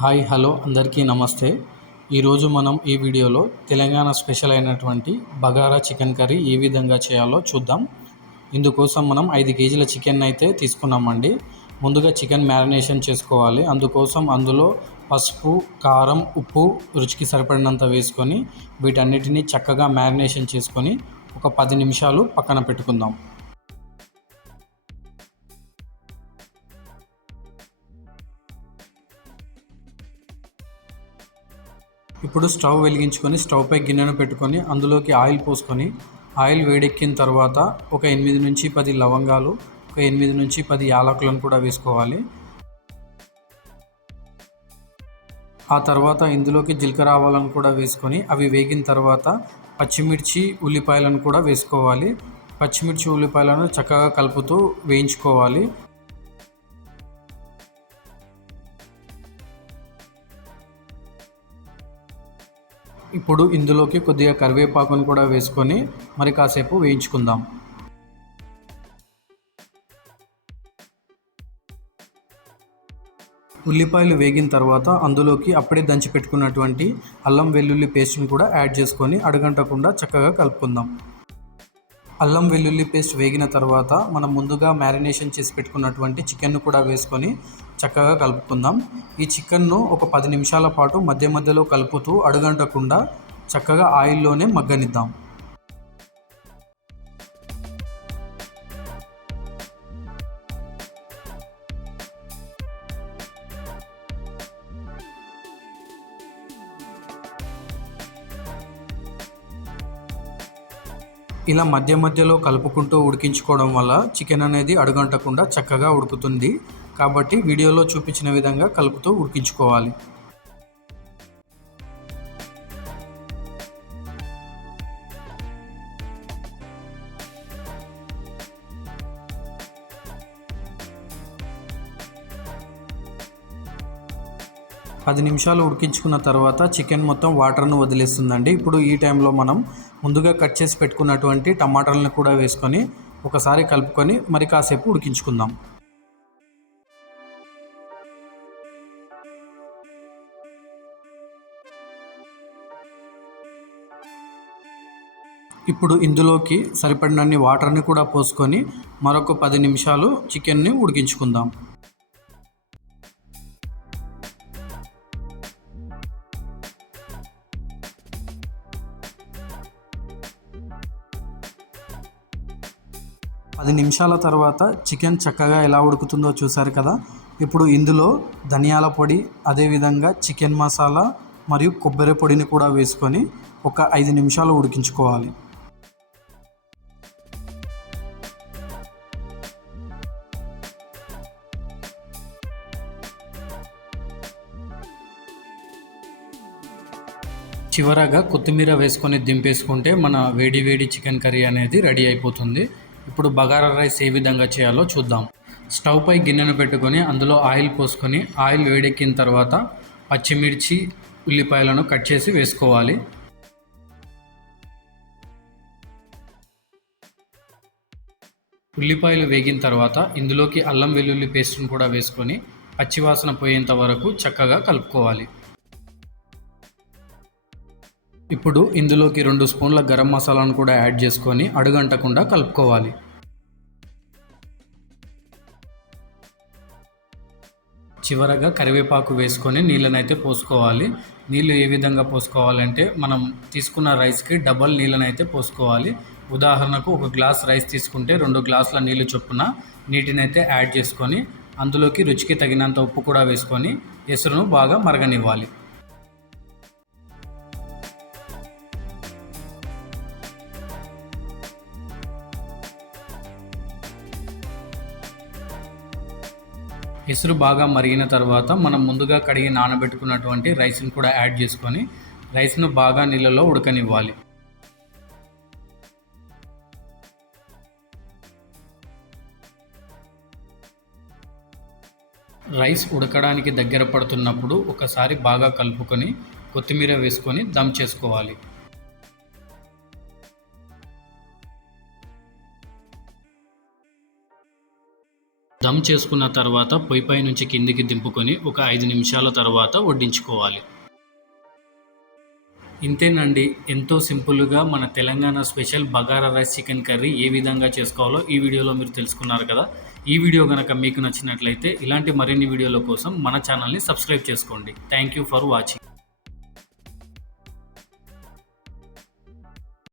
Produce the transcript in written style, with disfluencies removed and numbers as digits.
Hi hello అందరికీ నమస్తే. ఈరోజు మనం ఈ వీడియోలో తెలంగాణ స్పెషల్ అయినటువంటి బగారా చికెన్ కర్రీ ఏ విధంగా చేయాలో చూద్దాం. ఇందుకోసం మనం 5 కేజీల చికెన్ అయితే తీసుకున్నామండి. ముందుగా చికెన్ మ్యారినేషన్ చేసుకోవాలి. అందుకోసం అందులో పసుపు, కారం, ఉప్పు రుచికి సరిపడినంత వేసుకొని వీటన్నిటిని చక్కగా మ్యారినేషన్ చేసుకొని ఒక 10 నిమిషాలు పక్కన పెట్టుకుందాం. ఇప్పుడు స్టవ్ వెలిగించుకొని స్టవ్పై గిన్నెను పెట్టుకొని అందులోకి ఆయిల్ పోసుకొని ఆయిల్ వేడెక్కిన తర్వాత ఒక 8 నుంచి 10 లవంగాలు, ఒక 8 నుంచి 10 యాలకులను కూడా వేసుకోవాలి. ఆ తర్వాత ఇందులోకి జీలకర్ర ఆవాలను కూడా వేసుకొని అవి వేగిన తర్వాత పచ్చిమిర్చి, ఉల్లిపాయలను కూడా వేసుకోవాలి. పచ్చిమిర్చి, ఉల్లిపాయలను చక్కగా కలుపుతూ వేయించుకోవాలి. ఇప్పుడు ఇందులోకి కొద్దిగా కరివేపాకును కూడా వేసుకొని మరి కాసేపు వేయించుకుందాం. ఉల్లిపాయలు వేగిన తర్వాత అందులోకి అప్పుడే దంచి పెట్టుకున్నటువంటి అల్లం వెల్లుల్లి పేస్ట్ని కూడా యాడ్ చేసుకొని అడుగంటకుండా చక్కగా కలుపుకుందాం. అల్లం వెల్లుల్లి పేస్ట్ వేగిన తర్వాత మనం ముందుగా మ్యారినేషన్ చేసి పెట్టుకున్నటువంటి చికెన్ను కూడా వేసుకొని చక్కగా కలుపుకుందాం. ఈ చికెన్ను ఒక 10 నిమిషాల పాటు మధ్య మధ్యలో కలుపుతూ అడుగంటకుండా చక్కగా ఆయిల్లోనే మగ్గనిద్దాం. ఇలా మధ్య మధ్యలో కలుపుకుంటూ ఉడికించుకోవడం వల్ల చికెన్ అనేది అడుగంటకుండా చక్కగా ఉడుకుతుంది. కాబట్టి వీడియోలో చూపించిన విధంగా కలుపుతూ ఉడికించుకోవాలి. పది నిమిషాలు ఉడికించుకున్న తర్వాత చికెన్ మొత్తం వాటర్ను వదిలేస్తుందండి. ఇప్పుడు ఈ టైంలో మనం ముందుగా కట్ చేసి పెట్టుకున్నటువంటి టమాటాలను కూడా వేసుకొని ఒకసారి కలుపుకొని మరి కాసేపు ఉడికించుకుందాం. ఇప్పుడు ఇందులోకి సరిపడినన్ని వాటర్ని కూడా పోసుకొని మరొక 10 నిమిషాలు చికెన్ని ఉడికించుకుందాం. పది నిమిషాల తర్వాత చికెన్ చక్కగా ఎలా ఉడుకుతుందో చూసారు కదా. ఇప్పుడు ఇందులో ధనియాల పొడి, అదేవిధంగా చికెన్ మసాలా మరియు కొబ్బరి పొడిని కూడా వేసుకొని ఒక 5 నిమిషాలు ఉడికించుకోవాలి. చివరగా కొత్తిమీర వేసుకొని దింపేసుకుంటే మన వేడి వేడి చికెన్ కర్రీ అనేది రెడీ అయిపోతుంది. ఇప్పుడు బగారా రైస్ ఏ విధంగా చేయాలో చూద్దాం. స్టవ్ పై గిన్నెను పెట్టుకొని అందులో ఆయిల్ పోసుకొని ఆయిల్ వేడెక్కిన తర్వాత పచ్చిమిర్చి, ఉల్లిపాయలను కట్ చేసి వేసుకోవాలి. ఉల్లిపాయలు వేగిన తర్వాత ఇందులోకి అల్లం వెల్లుల్లి పేస్ట్ను కూడా వేసుకొని పచ్చివాసన పోయేంత వరకు చక్కగా కలుపుకోవాలి. ఇప్పుడు ఇందులోకి 2 స్పూన్ల గరం మసాలాను కూడా యాడ్ చేసుకొని అడుగంటకుండా కలుపుకోవాలి. చివరగా కరివేపాకు వేసుకొని నీళ్ళనైతే పోసుకోవాలి. నీళ్ళు ఏ విధంగా పోసుకోవాలంటే మనం తీసుకున్న రైస్కి డబల్ నీళ్ళనైతే పోసుకోవాలి. ఉదాహరణకు ఒక గ్లాస్ రైస్ తీసుకుంటే 2 గ్లాసుల నీళ్ళు చొప్పున నీటినైతే యాడ్ చేసుకొని అందులోకి రుచికి తగినంత ఉప్పు కూడా వేసుకొని ఎసురును బాగా మరగనివ్వాలి. ఎసురు బాగా మరిగిన తర్వాత మనం ముందుగా కడిగి నానబెట్టుకున్నటువంటి రైస్ని కూడా యాడ్ చేసుకొని రైస్ను బాగా నీళ్ళలో ఉడకనివ్వాలి. రైస్ ఉడకడానికి దగ్గర పడుతున్నప్పుడు ఒకసారి బాగా కలుపుకొని కొత్తిమీర వేసుకొని దమ్ చేసుకోవాలి. దమ్ చేసుకున్న తర్వాత పొయ్యిపై నుంచి కిందికి దింపుకొని ఒక 5 నిమిషాల తర్వాత వడ్డించుకోవాలి. ఇంతేనండి, ఎంతో సింపుల్గా మన Telangana special bagara rice chicken curry ఏ విధంగా చేసుకోవాలో ఈ వీడియోలో మీరు తెలుసుకున్నారు కదా. ఈ వీడియో కనుక మీకు నచ్చినట్లయితే ఇలాంటి మరిన్ని వీడియోల కోసం మన ఛానల్ని సబ్స్క్రైబ్ చేసుకోండి. Thank you for watching.